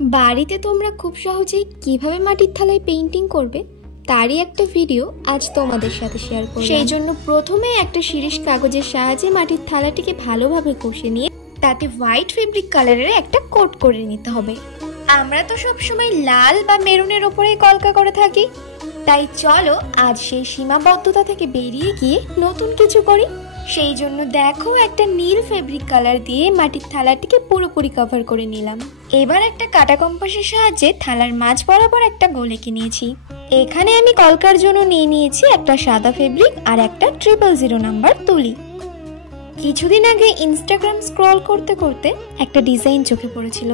বাড়িতে তোমরা খুব সহজেই কিভাবে মাটির থালায় পেইন্টিং করবে তারই একটা ভিডিও আজ তোমাদের সাথে শেয়ার করব। সেই জন্য প্রথমে একটা শিরিষ কাগজের সাহায্যে মাটির থালাটিকে ভালোভাবে কষে নিয়ে তাতে হোয়াইট ফেব্রিক কালারের একটা কোট করে নিতে হবে। আমরা তো সবসময় লাল বা মেরুনের ওপরেই কলকা করে থাকি, তাই চলো আজ সেই সীমাবদ্ধতা থেকে বেরিয়ে গিয়ে নতুন কিছু করি। সেই জন্য দেখো একটা নীল ফেব্রিক কালার দিয়ে মাটির থালাটিকে পুরোপুরি কভার করে নিলাম। এবার একটা কাটা কম্পাসের সাহায্যে থালার মাঝ বরাবর একটা গোল এঁকে নিয়েছি। এখানে আমি কলকার জন্য নিয়ে নিয়েছি একটা সাদা ফেব্রিক আর একটা 000 নাম্বার তুলি। কিছুদিন আগে ইনস্টাগ্রাম স্ক্রল করতে করতে একটা ডিজাইন চোখে পড়েছিল,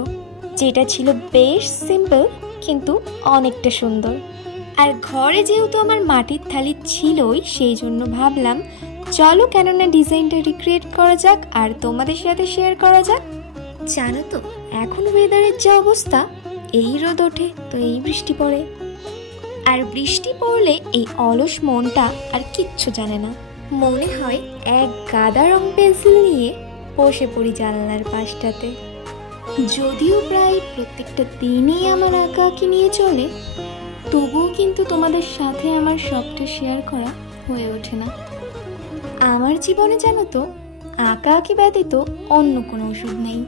যেটা ছিল বেশ সিম্পল কিন্তু অনেকটা সুন্দর। আর ঘরে যেহেতু আমার মাটির থালি ছিলই, সেই জন্য ভাবলাম চলো কেননা ডিজাইনটা রিক্রিয়েট করা যাক আর তোমাদের সাথে শেয়ার করা যাক। জানো তো এখন ওয়েদারের যা অবস্থা, এই রোদ ওঠে তো এই বৃষ্টি পড়ে, আর বৃষ্টি পড়লে এই অলস মনটা আর কিচ্ছু জানে না। মনে হয় এক গাদা রং পেন্সিল নিয়ে বসে পড়ি জানলার পাশটাতে। যদিও প্রায় প্রত্যেকটা দিনই আমার আঁকা আঁকি নিয়ে চলে, তবুও কিন্তু তোমাদের সাথে আমার সবটা শেয়ার করা হয়ে ওঠে না। আমার জীবনে জানো তো আঁকা আঁকি ব্যতীত অন্য কোনো ওষুধ নেই।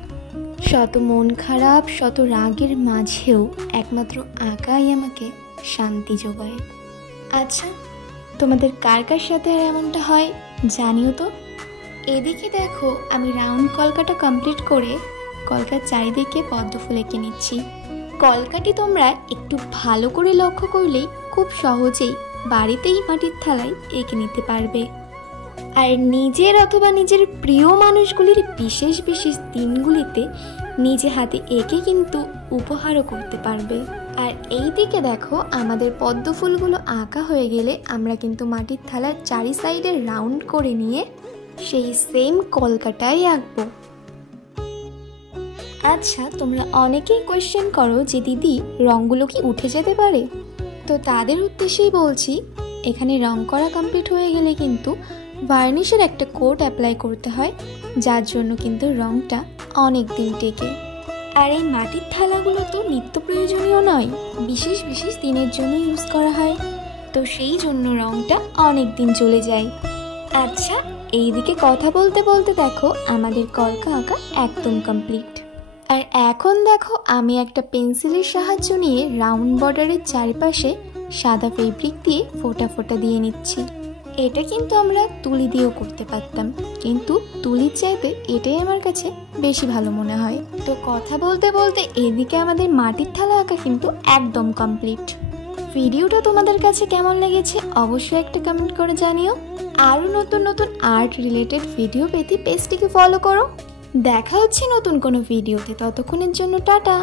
শত মন খারাপ, শত রাগের মাঝেও একমাত্র আঁকাই আমাকে শান্তি যোগায়। আচ্ছা, তোমাদের কার কার সাথে আর এমনটা হয় জানিও তো। এদিকে দেখো আমি রাউন্ড কলকাটা কমপ্লিট করে কলকার চারিদিকে পদ্ম ফুল এঁকে নিচ্ছি। কলকাটি তোমরা একটু ভালো করে লক্ষ্য করলেই খুব সহজেই বাড়িতেই মাটির থালায় এঁকে নিতে পারবে। আর নিজের অথবা নিজের প্রিয় মানুষগুলির বিশেষ বিশেষ দিনগুলিতে নিজে হাতে এঁকে কিন্তু উপহারও করতে পারবে। আর এই দিকে দেখো আমাদের পদ্ম ফুলগুলো আঁকা হয়ে গেলে আমরা কিন্তু মাটির থালার চারি সাইডে রাউন্ড করে নিয়ে সেই সেম কলকাটাই আঁকবো। আচ্ছা, তোমরা অনেকেই কোয়েশ্চেন করো যে দিদি রঙগুলো কি উঠে যেতে পারে? তো তাদের উদ্দেশ্যেই বলছি, এখানে রং করা কমপ্লিট হয়ে গেলে কিন্তু ভার্নিশের একটা কোট অ্যাপ্লাই করতে হয়, যার জন্য কিন্তু রংটা অনেক দিন টেকে। আর এই মাটির থালাগুলো তো নিত্য প্রয়োজনীয় নয়, বিশেষ বিশেষ দিনের জন্য ইউজ করা হয়, তো সেই জন্য রংটা অনেক দিন চলে যায়। আচ্ছা, এইদিকে কথা বলতে বলতে দেখো আমাদের কলকা আঁকা একদম কমপ্লিট। আর এখন দেখো আমি একটা পেন্সিলের সাহায্য নিয়ে রাউন্ড বর্ডারের চারিপাশে সাদা ফেব্রিক দিয়ে ফোঁটা ফোঁটা দিয়ে নিচ্ছি। এটা কিন্তু আমরা তুলি দিয়েও করতে পারতাম, কিন্তু তুলির চাইতে এটাই আমার কাছে বেশি ভালো মনে হয়। তো কথা বলতে বলতে এদিকে আমাদের মাটির থালা আঁকা কিন্তু একদম কমপ্লিট। ভিডিওটা তোমাদের কাছে কেমন লেগেছে অবশ্যই একটা কমেন্ট করে জানিও। আরও নতুন নতুন আর্ট রিলেটেড ভিডিও পেতে পেজটিকে ফলো করো। দেখা হচ্ছে নতুন কোনো ভিডিওতে, ততক্ষণের জন্য টাটা।